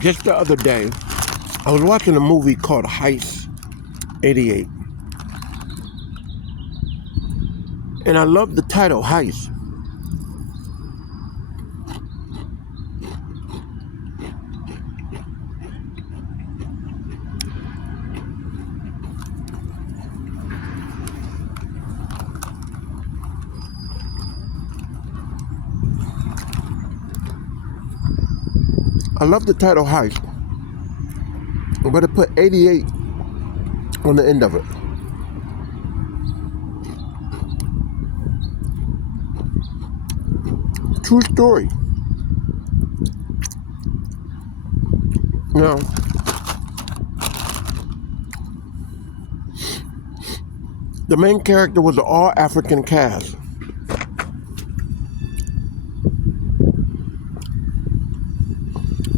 Just the other day, I was watching a movie called Heist 88. And I love the title, Heist. I love the title Heist, but it put 88 on the end of it. True story. Now, the main character was an all-African cast.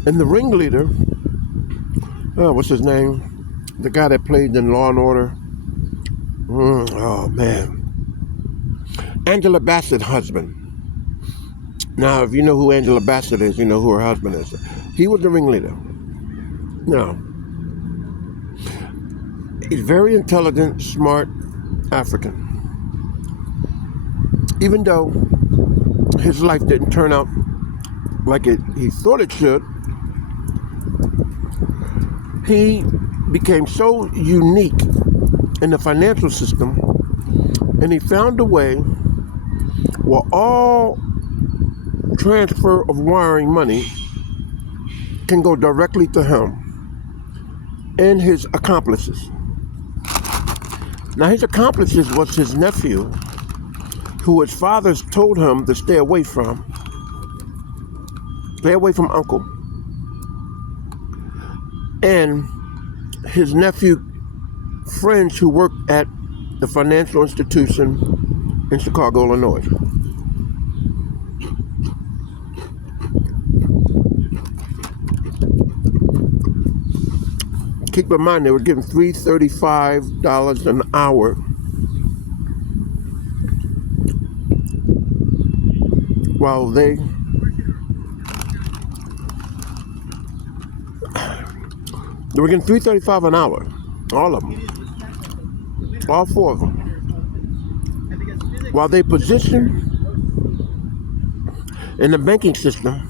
And the ringleader, what's his name? The guy that played in Law and Order. Oh, man. Angela Bassett's husband. Now, if you know who Angela Bassett is, you know who her husband is. He was the ringleader. Now, he's very intelligent, smart African. Even though his life didn't turn out like he thought it should, he became so unique in the financial system, and he found a way where all transfer of wiring money can go directly to him and his accomplices. Now, his accomplices was his nephew, who his fathers told him to stay away from. Stay away from Uncle. And his nephew friends who worked at the financial institution in Chicago, Illinois. Keep in mind, they were getting $335 an hour. While they were getting $335 an hour, all of them, all four of them. While they positioned in the banking system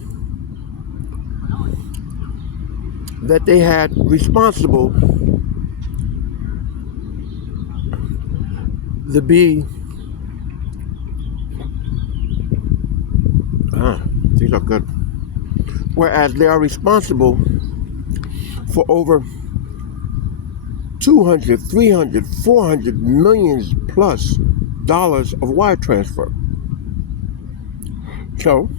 that they had responsible to be, these are good. Whereas they are responsible for over 200, 300, 400 millions plus dollars of wire transfer. So,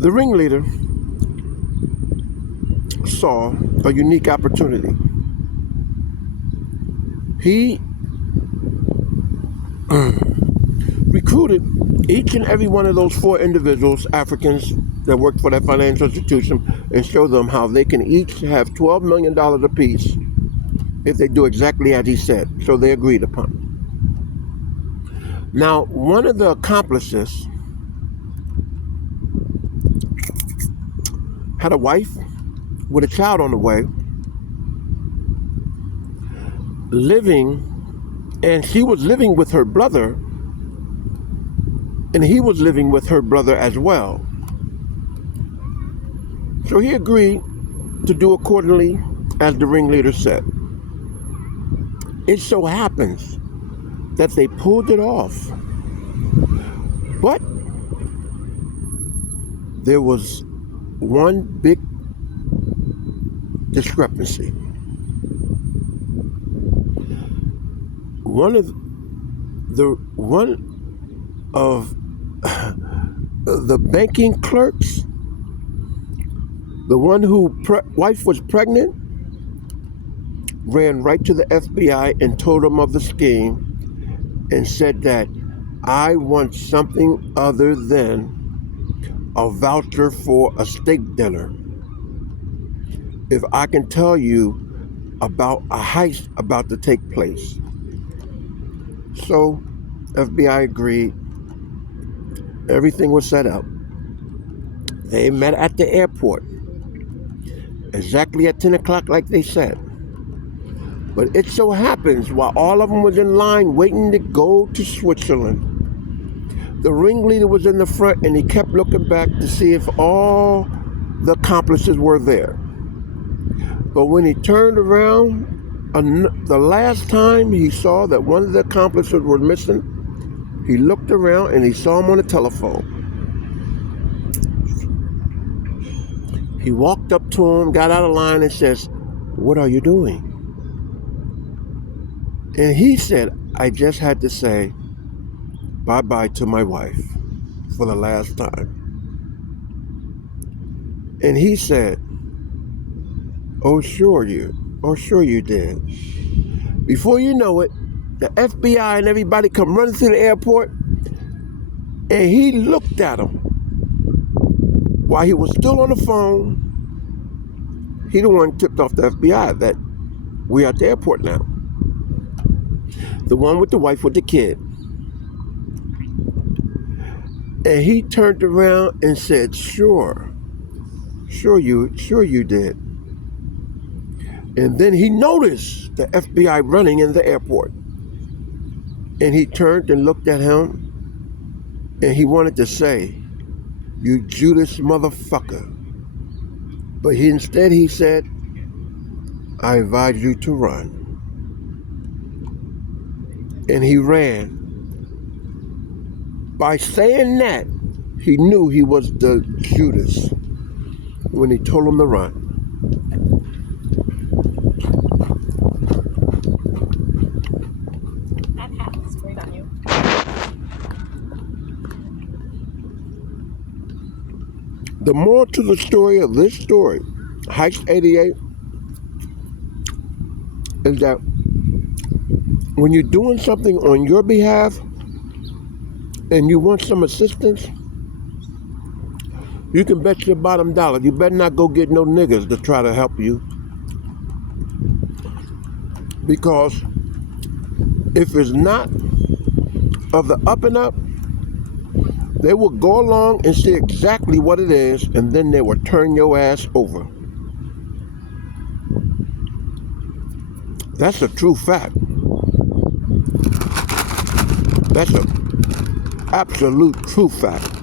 the ringleader saw a unique opportunity. He recruited each and every one of those four individuals, Africans, that worked for that financial institution, and showed them how they can each have $12 million apiece if they do exactly as he said. So they agreed upon. Now, one of the accomplices had a wife with a child on the way, and she was living with her brother, and he was living with her brother as well. So he agreed to do accordingly as the ringleader said. It so happens that they pulled it off, but there was one big discrepancy. One of the banking clerks, the one whose wife was pregnant, ran right to the FBI and told them of the scheme and said that I want something other than a voucher for a steak dinner if I can tell you about a heist about to take place. So FBI agreed. Everything was set up. They met at the airport, exactly at 10 o'clock like they said. But it so happens, while all of them was in line waiting to go to Switzerland, the ringleader was in the front and he kept looking back to see if all the accomplices were there. But when he turned around, the last time he saw that one of the accomplices was missing, he looked around and he saw him on the telephone. He walked up to him, got out of line and says, "What are you doing?" And he said, "I just had to say bye-bye to my wife for the last time." And he said, oh sure you did." Before you know it, the FBI and everybody come running through the airport, and he looked at him while he was still on the phone. He the one tipped off the FBI that we're at the airport now. The one with the wife with the kid. And he turned around and said, sure you did." And then he noticed the FBI running in the airport. And he turned and looked at him, and he wanted to say, "You Judas motherfucker." But instead he said, "I advise you to run." And he ran. By saying that, he knew he was the Judas when he told him to run. That hat looks great on you. The moral to the story of this story, Heist 88, is that when you're doing something on your behalf and you want some assistance, you can bet your bottom dollar you better not go get no niggas to try to help you. Because if it's not of the up and up, they will go along and see exactly what it is, and then they will turn your ass over. That's a true fact. That's an absolute true fact.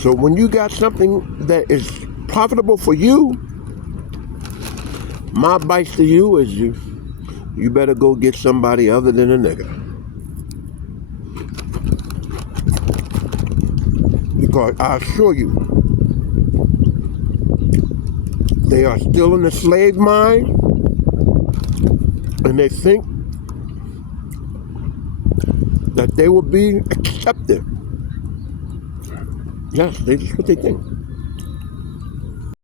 So when you got something that is profitable for you, my advice to you is you better go get somebody other than a nigga. Because I assure you, they are still in the slave mind, and they think that they will be accepted. Yes, that's what they think.